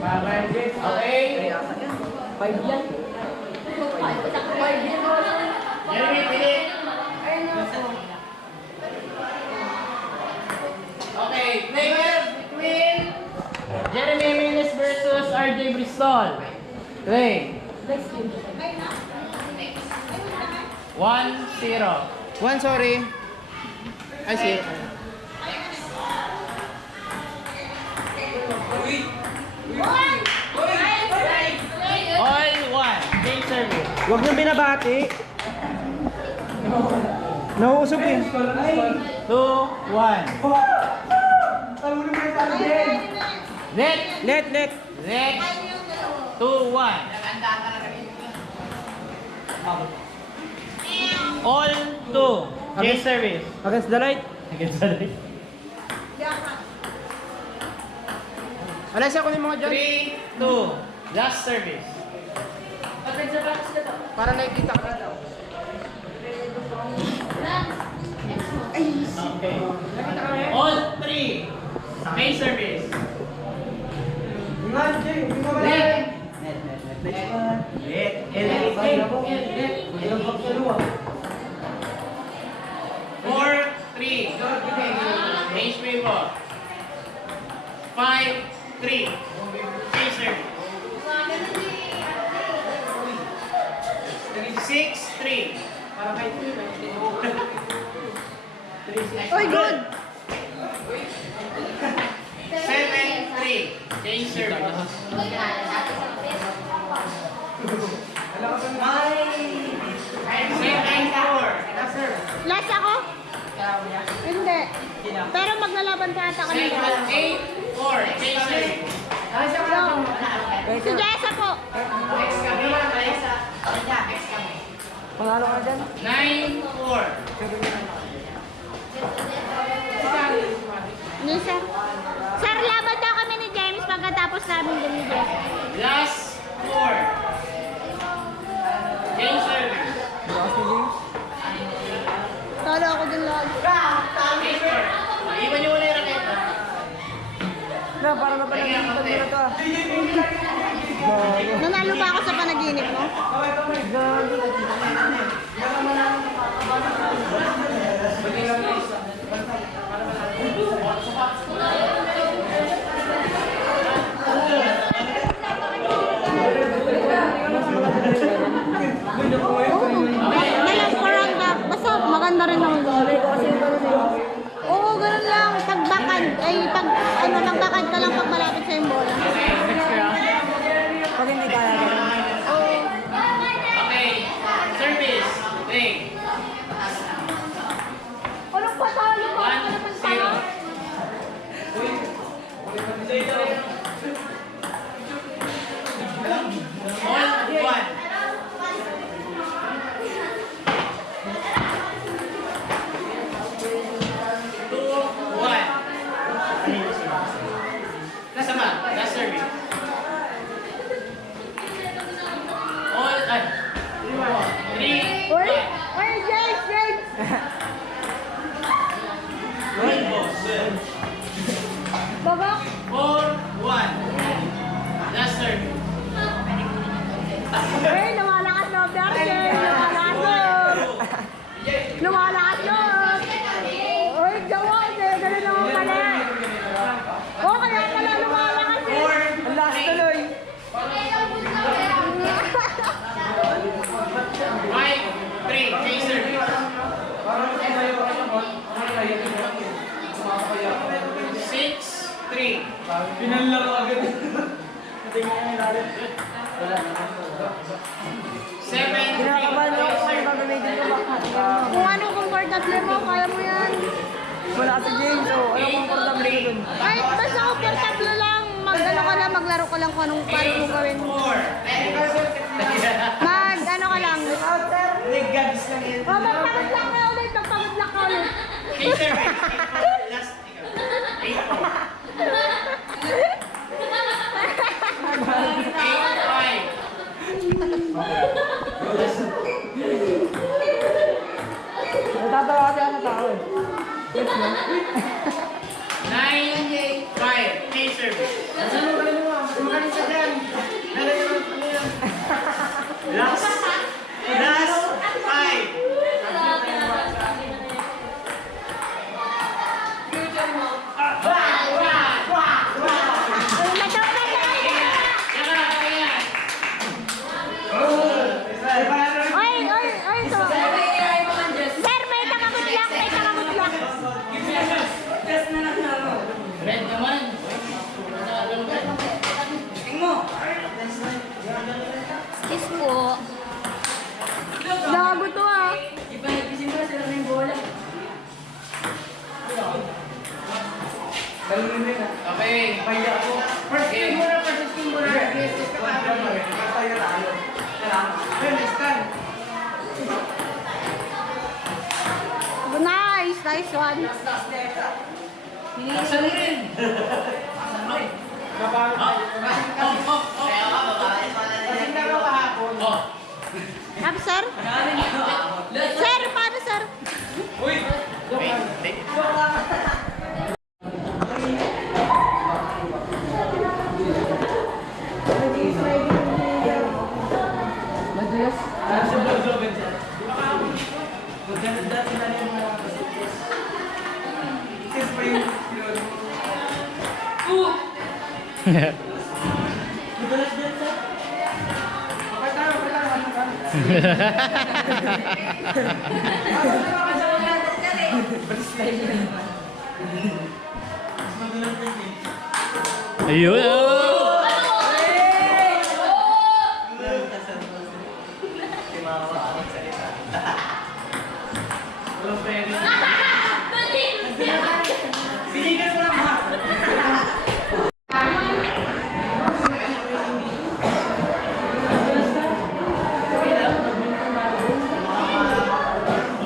Okay. 5 yan. Jeremy, pili. Okay, player between Jeremy Jimenez versus RJ Bristol. Play. 1-0. 1, sorry. I see. All 1. Game service. Huwag niyong binabati. Nauusog eh. 2-1. Net. Let. Net. 2-1. All 2. Game service. Against the light. Against the light. Alas ako yung mga dyan. 3-2. Last service. Para nakikita ka na daw. Okay. All 3. Game service. Net. Four, three. Range free ball. 5-3. Chaser. 6-3. Oy, good! 7-3. Change service. 7-4. Last ako? Hindi. Pero maglalaban ka ata kami. 7-8-4. Change service. Si Jessa po. Pangalo ka dyan? 9-4. Ni sir. Sir, laban daw kami ni James pagkatapos namin din ni Jess. Last 4. Change service. Talo ako din lagi. Chaser. Iwan niyo muna yung racket. Na, para mapalagyan ko na ito. Nanalo pa ako sa panaginip mo. Ngayon, parang basta maganda rin naman. Oo, ganun lang. Pagbakad, pagbakad ka lang pag malapit sa yung bola. Pag hindi kaya Okay. Service. Play. Anong patalo mo? 1-0. All 1. Nasama? Last service. All, 3. Uy! Uy, James! James! Babak! 4-1. Last service. Uy, lumalakas loob na ako, Jay! Lumalakas loob! Lumalakas loob! Uy, gawin eh! Ganun naman pala! Oo, kaya pala lumalakas eh! Ang last tuloy. 5-3. Chaser. 6-3. Pinanla ko agad. 7-3. Kinakabahan ako kung Chaser. magagamitin ko baka. Kung anong comfortable mo, kaya mo yan. Wala ka sa James, oh. Ano komportable ko dun? Ay, basta comfortable lang. Mag-ano ka lang, maglaro ka lang kung anong paano mo gawin. 4. Mag-ano ka lang. Nag-gags lang yan. Oh, magpagod lang ka ulit, magpagod lang ka ulit. Chaser. Last. 8-5. Natatawa kasi ako sa tao eh. Yes, no? 9-5. Chaser. Ano ka rin mo? Nice one. Saan rin? Up, sir? Sir, paano, sir? Wait. Ayun. Oh!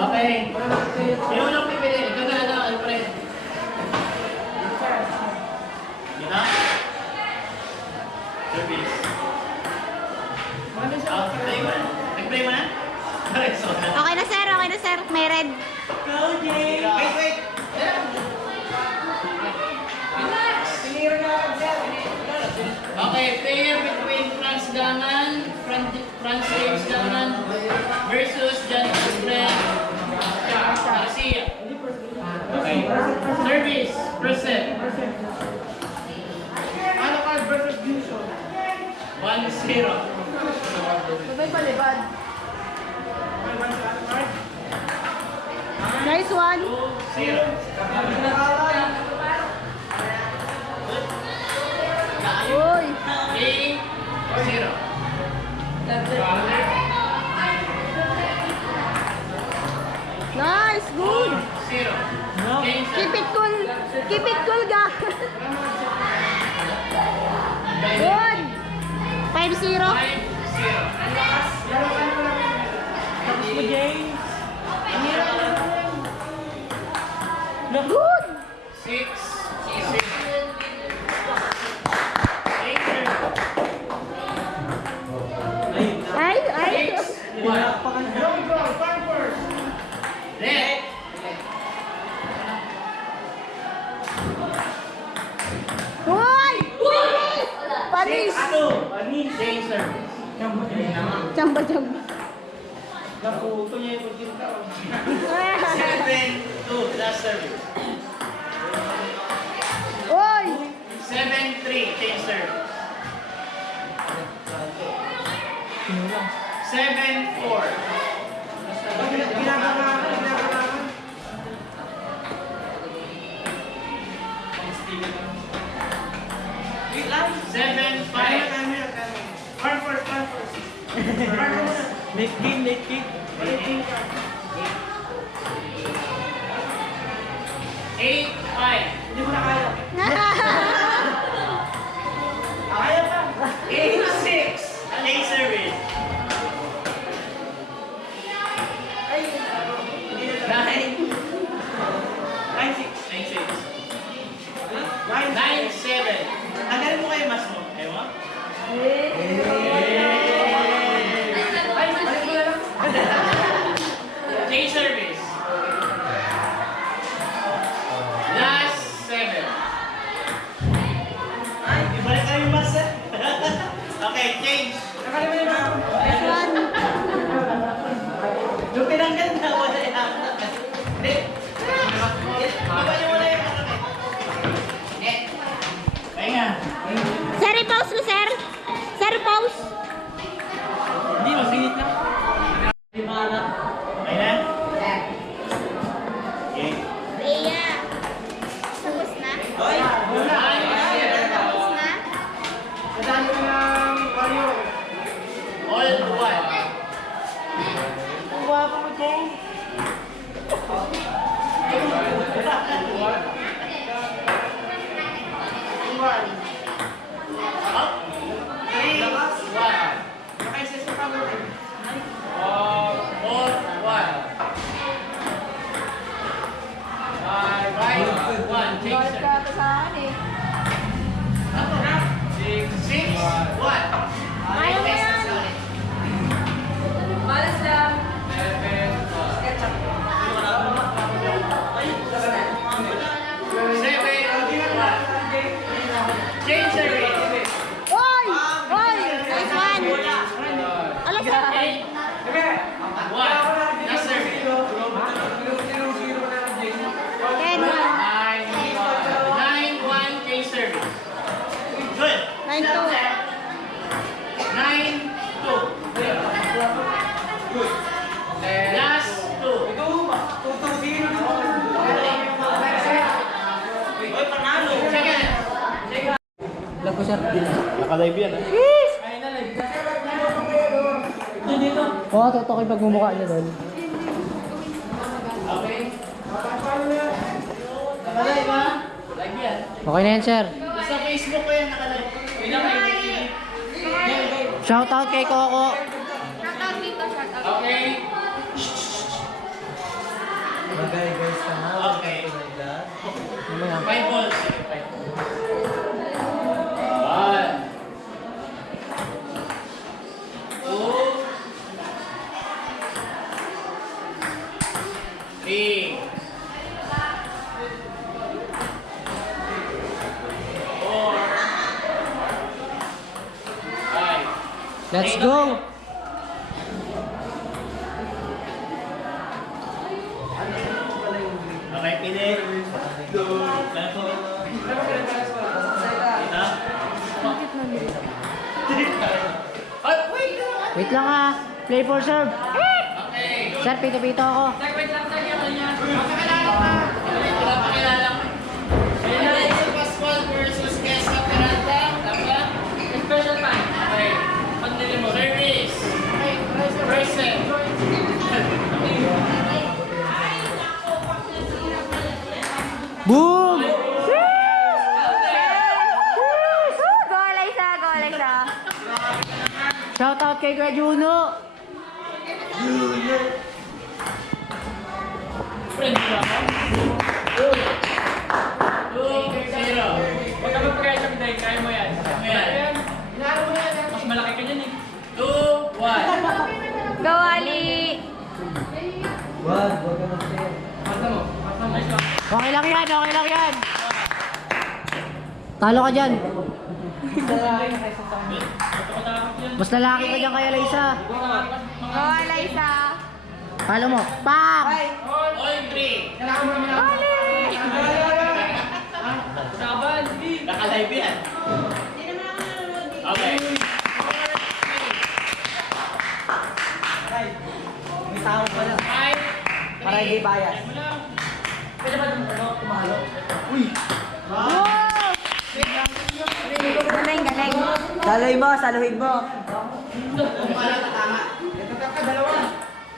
Okay. Sino unang pipili? Ito na, Alfred. Yun na? Service. Play mo na. Nag-play mo na? Okay na, sir. Okay na, sir. May red. Wait. Okay, pair between Franz Gangan, Franz James Gangan versus John Alfred Garcia. Okay. Service, present. Ano ka versus Bishop? 1-0. Sabay palibad. Nice one. 2-0. Uy. 3-0. Nice. Good. 4-0. James Keep it cool. Keep it cool, ga. Good. 5-0. 5-0. Tapos mo, James. Good. 6-6. Ay, ay. 6-1. Red. Uy. Panis. James service. Chamba, chamba. Naputo niya yung pagkinta. 7-2. Last service. Uy. 7-3. Change service. 7-4. Ginagawa. 7-5. Farm first. Late game. 8-5. Hindi mo na kaya. Kaya pa. 8-6. Change service. 9-6. 9-7. Tanggalin mo kayo mas mo. Ewan? Change service. Last 7. Ibalik kayo mas eh. Okay, change. Nice one. Yung tinanggal na wala yan. Hindi. Iba niyo muna yung ano eh. Hindi. Pahinga. Sir, i-pause mo, sir. Sir, pause. Hindi, masingit lang. Okay na? Okay. Leia. Tapos na? Hoy! Tapos na? Nadali ko ng Wario. All one. Ang guwapo mo, James. Up. 3, 1. Nakaisa sa camera. 4, 1. Ayaw mo yan. Balas lang. Change service. Oy! Oy! Nice one! Alas na. One. Last service. 10-1. 9-1 change service. Good. 9-2. 9-2. Last two. Second. Lago sir. Naka-live yan, Oo, totoo yung pagmumukha niya doon. Okay. Nakalive ba? Live yan. Okay na yan sir. Sa Facebook ko yan nakalive. Shoutout kay Coco. Shoutout dito, shoutout. Okay. Magay guys ka na. Okay. Mamaya. 5 balls. 1. 2. 3. 4. 5. Let's go! Okay, pilit. Ay, wait lang. Wait lang ha. Play for serve. Okay. Sir, pito-pito ako. Pinapakilala ko. Lorenzo Pascual versus Kesca Peralta. Tama? Special time. Okay. Pagdali mo. Service. First set. Boom! Golay sa, golay sa. Shoutout kay Kuya Juno. Friend ba ako? 2-0. Huwag ka mag-pressure dahil kaya mo yan. Ayan. Mas malaki ka dyan eh. 2-1. Gawali. Pasa mo. Pasa mo. Okay lang yan, okay lang yan. Talo ka dyan. Mas lalaki ka dyan kay Alaysa. Golay sa. Talo mo. Pak! All 3. Golay! Saban. Naka-live yan. Okay. May tao pala. 5. Para hindi bias. Pwede ba tumalo? Wow! Galing, galing. Saloy mo, saluhin mo. Kung pala tama.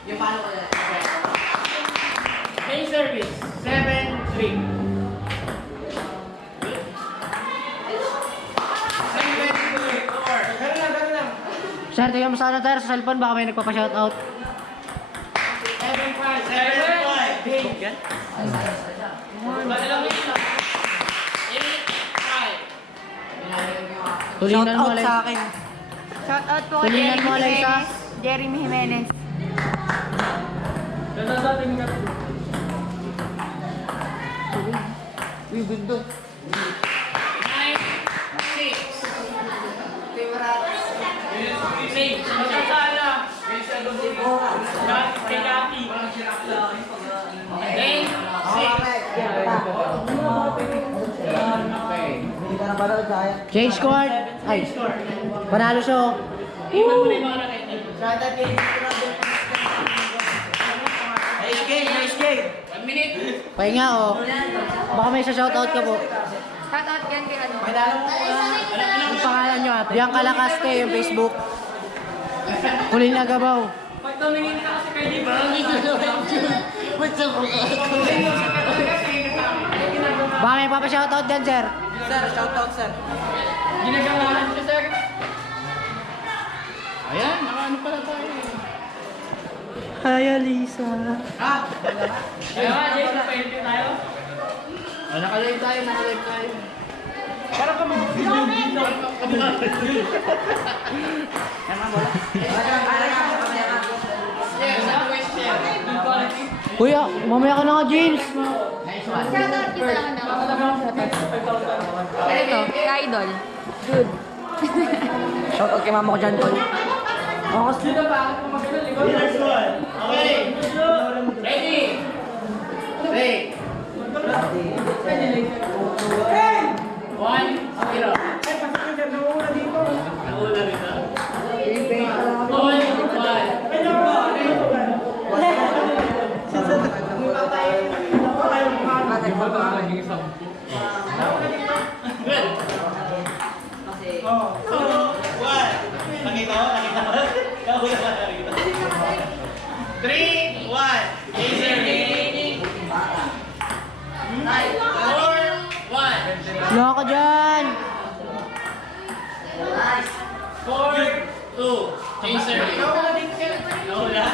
Yung paano ko yan. Okay. Main service. 7-3. 7-4. Sir, tingnan mo sana tayo sa cellphone, baka may nagpapa-shoutout. 7-5. 7-5. Tulingan mo, Alaysa. Shoutout po kay Tulingan mo, Alaysa. Jeremy Jimenez. Ganda sa ating mga Uy, gundo. 9-6. Same. Magkasala. Kay Kati. 10-6. Change squad. Ay, panalo siya. Oh. Nice game, nice game. 1 minute. Pahinga, oh. Baka may shoutout ka po. Shoutout yan kay ano. Ang pangalan nyo, Bianca Lacaste, yung Facebook. Kulin na gabaw. Pag tumingin ka kasi kay Diba? Baka may papa-shoutout dyan, sir. Ginagawahan siya, sir. Ayan, nakaano pala tayo. Hi, Alisa. Kaya nga, Jason, pa-interview tayo. Nakalive tayo. Kuya, mamaya ka na nga, James. Ito, idol. Dude. Shoutout kay mama ko dyan, Tol. Next one. Okay. Ready? Break. 1-0. Nauna rin na. All, 1. Good. One. Nakita mo? Nakita mo? Kahula ka nakita. 3, 1. Laser. 4, 1. Wala ka dyan. 4, 2. Change service. Nawala?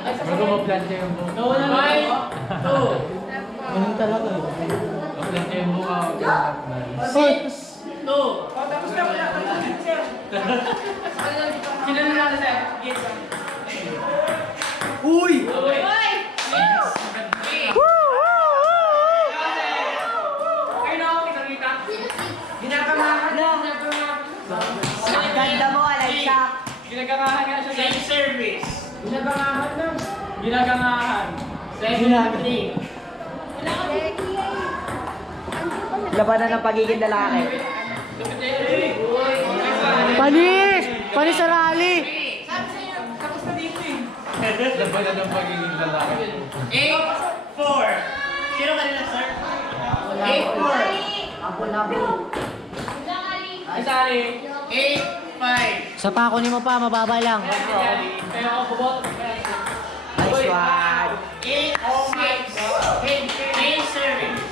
Bago ma-plancha yung buhok. Nawala na 5, 2. Ganun talaga. Ma-plancha yung buhok. 6, 2. Sino na natin sir? Yes. Uy! Kayo na ako kita-kita. Ginagawahan na. Ganda mo, Alexa. Ginagawahan nga siya. Change service. Ginagawahan na. Ginagawahan. 7, 3. Labanan ng pagiging lalaki. Panis! Panis sa rally! Tapos na dito eh. Labanan ng pagiging lalaki. 8, 4. Sino kanina, sir? 8, 4. Ay, sorry. 8, 5. Sa pako ni mo pa, mababa lang. Kaya ako bubot. Nice one. 8, 6. Change service.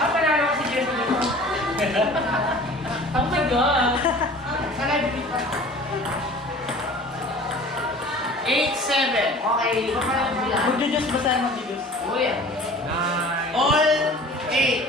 Ah, panalo ko si Jason dito. Oh my God. Sana dito. 8, 7. Okay. Mag-judge ba tayo mag-judge? Oh yeah. All 8.